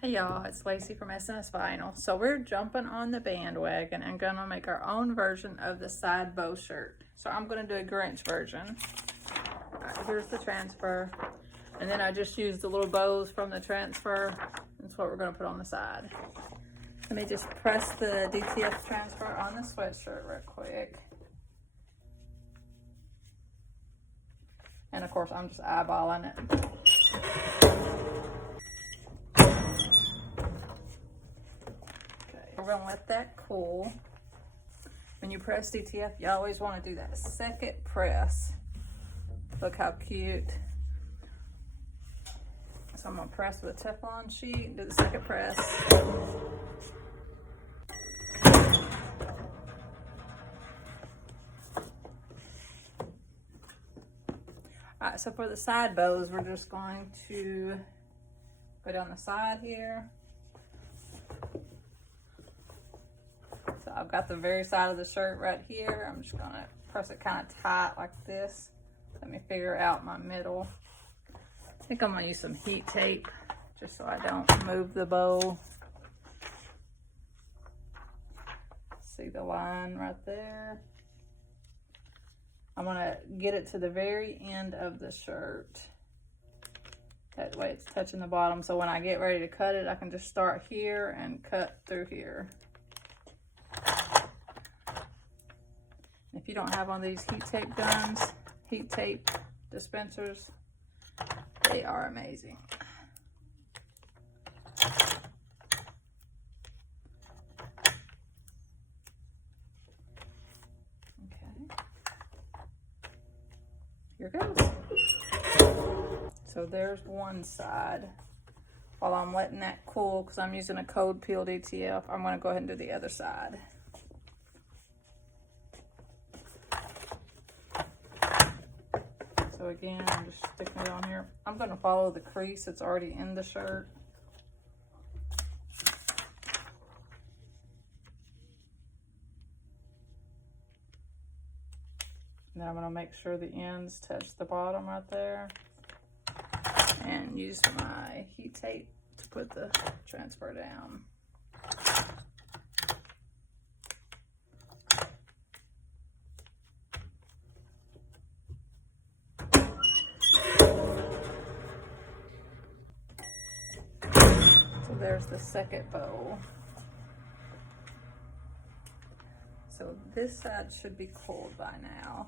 Hey y'all, it's Lacey from SNS Vinyl. So we're jumping on the bandwagon and gonna make our own version of the side bow shirt. So I'm gonna do a Grinch version. All right, here's the transfer. And then I just used the little bows from the transfer. That's what we're gonna put on the side. Let me just press the DTF transfer on the sweatshirt real quick. And of course, I'm just eyeballing it. We're gonna let that cool. When you press DTF, you always want to do that second press. Look how cute. So I'm gonna press with a Teflon sheet and do the second press. All right, so for the side bows, we're just going to go down the side here. So I've got the very side of the shirt right here. I'm just gonna press it kind of tight like this. Let me figure out my middle. I think I'm gonna use some heat tape just so I don't move the bow. See the line right there? I'm gonna get it to the very end of the shirt. That way it's touching the bottom. So when I get ready to cut it, I can just start here and cut through here. If you don't have one of these heat tape guns, heat tape dispensers, they are amazing. Okay. Here goes. So there's one side. While I'm letting that cool, because I'm using a cold peel DTF, I'm going to go ahead and do the other side. So again, I'm just sticking it on here. I'm going to follow the crease that's already in the shirt. And then I'm going to make sure the ends touch the bottom right there. And use my heat tape to put the transfer down. There's the second bow. So this side should be cooled by now.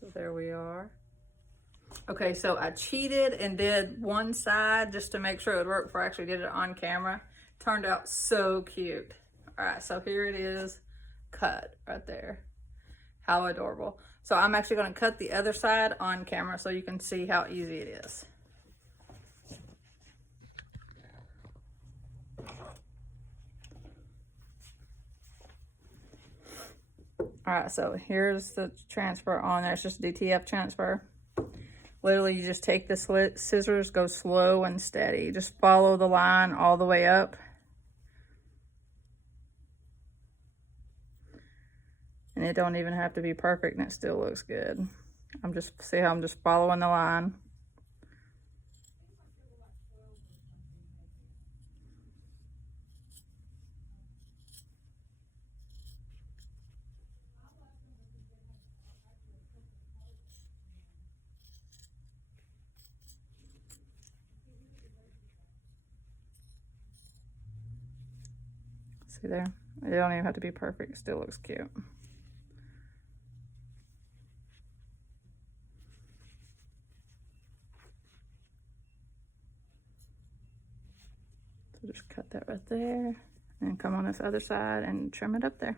So there we are. Okay, so I cheated and did one side just to make sure it would work before I actually did it on camera. Turned out so cute. All right, so here it is, cut right there. How adorable. So I'm actually going to cut the other side on camera so you can see how easy it is. All right, so here's the transfer on there. It's just DTF transfer. Literally, you just take the scissors, go slow and steady. Just follow the line all the way up. And it don't even have to be perfect and it still looks good. See how I'm just following the line. See there? It don't even have to be perfect, it still looks cute. So just cut that right there and come on this other side and trim it up there.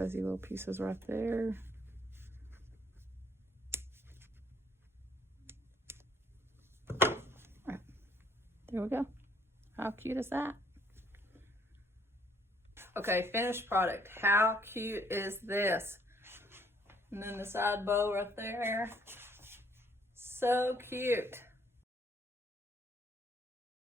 fuzzy little pieces right there. Right. There we go. How cute is that? Okay, finished product. How cute is this? And then the side bow right there. So cute.